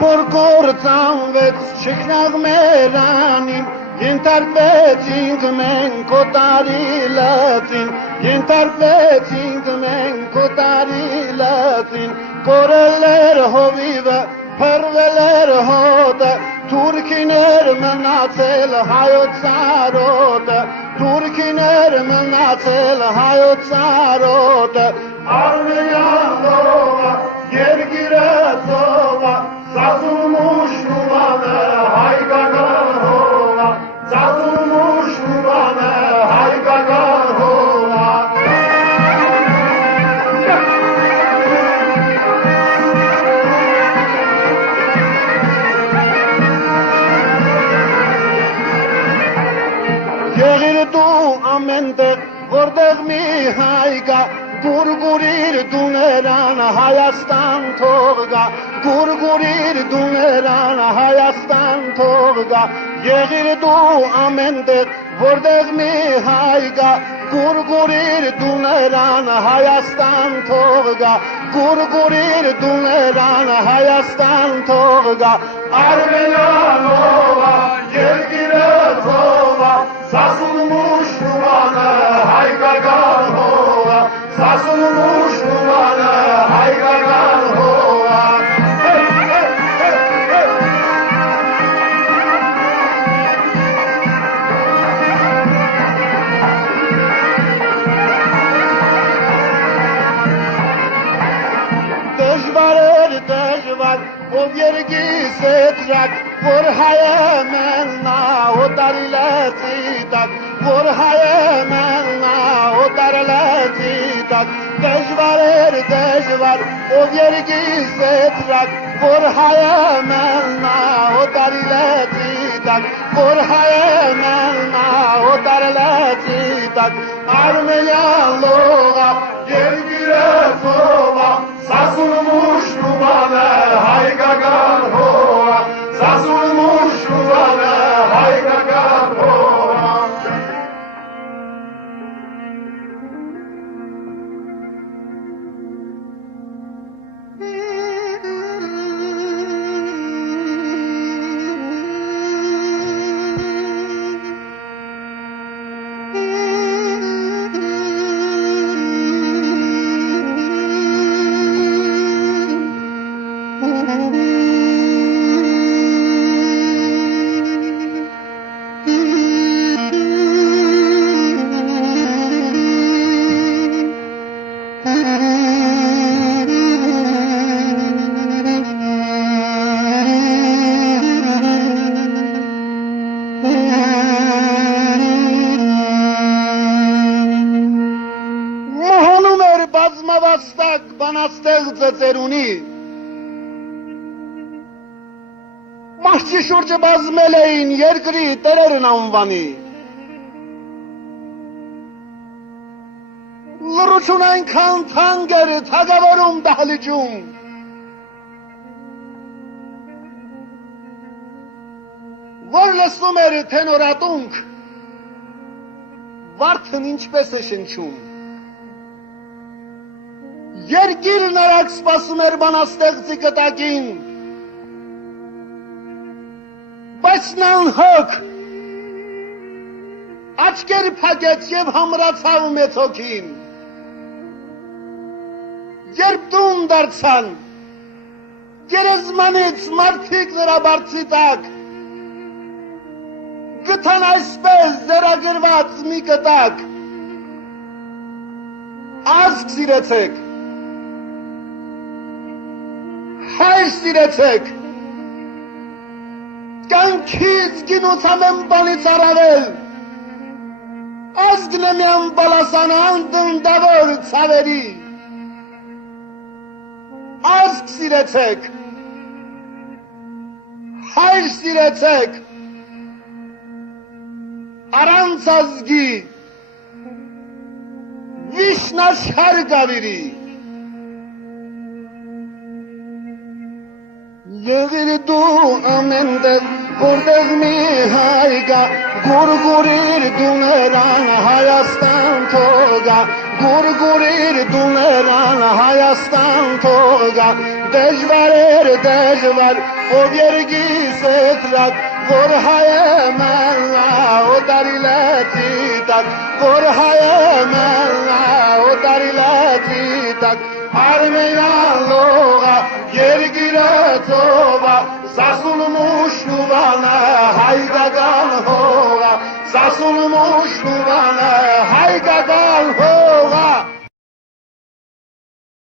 որ կործանվեց շքնաղ մերանին, ենթարկվեցինք մենք օտարի լծին, ենթարկվեցինք մենք օտարի լծին, կորել էր հովիվը, փռվել էր հոտը, թուրքիներ մնացել հայոց ծարոտը, թուրքիներ մնացել հայոց ծարոտը, Արմենիան լողա, երկիրը ծովա, Սազում ու շնուվանը հայկական հողա, Սազում ու շնուվանը հայկական հողա։ Եղիր դու ամենտեղ, որտեղ մի հայ կա, Գուրգուրիր դու նրան Հայաստան թող գա, Գուրգուրիր դու նրան Հայաստան թող գա, Եղիր դու ամենտեղ, որտեղ մի հայ կա, Գուրգուրիր դու նրան Հայաստան թող գա, Գուրգուրիր դու նրան Հայաստան թող գա, Արմենիան լողա, երկիրը ծովա, Սազում ու շնուվանը հայկական հողա, Սազում ու շնուվանը հայկական հողա։ Դժվար էր դժվար, ով երգիս է դրակ, որ հայը մեննա օտարի լծի տակ, որ հայը մեննա օտարի լծի տակ, դժվար էր դժվար, ով երգիս է դրակ, որ հայը մեննա օտարի լծի տակ, որ հայը մեննա օտարի լծի տակ, Արմենիան լողա, երկիրը ծովա, Սազում ու շնուվանը հայկական հողա, Սազում ու շնուվանը հայկական հողա։ Բազմավաստակ բանաստեղծը ծերունի, մահճի շուրջը բազմել էին երկրի տերերն անվանի, լռություն այնքան թանկ էր թագավորում դահլիճում, որ լսում էր թենորատունք, վարդն ինչպես է շնչում, Երկիրն արագ սպասում էր բանաստեղծի կտակին, բայց նա անհոգ աչքեր փակեց եւ համրացավ մեծ հոգին, երբ տուն դարձան, գերեզմանից մարդիկ նրա բարձի տակ, գտան այսպես ձեռագրված մի կտակ, ազգ սիրեցեք, հայր սիրեցեք, կյանքից գինուց ամեն բանից առավել, ազգն է միան բալասանան դնդավոր ցավերի, ազգ սիրեցեք, հայր սիրեցեք, առանց ազգի, վիշնաշխար գավիրի, Եղիր դու ամենտեղ, որտեղ մի հայ կա, Գուրգուրիր դու նրան Հայաստան թող գա, Գուրգուրիր դու նրան Հայաստան թող գա, Դժվար էր դժվար, o yergi setrak vor hayemella o darileti tak vor hayemella o darileti tak Armeyan loğa yergire toba sasulmuş nuvana haydagan hoğa sasulmuş nuvana haydagan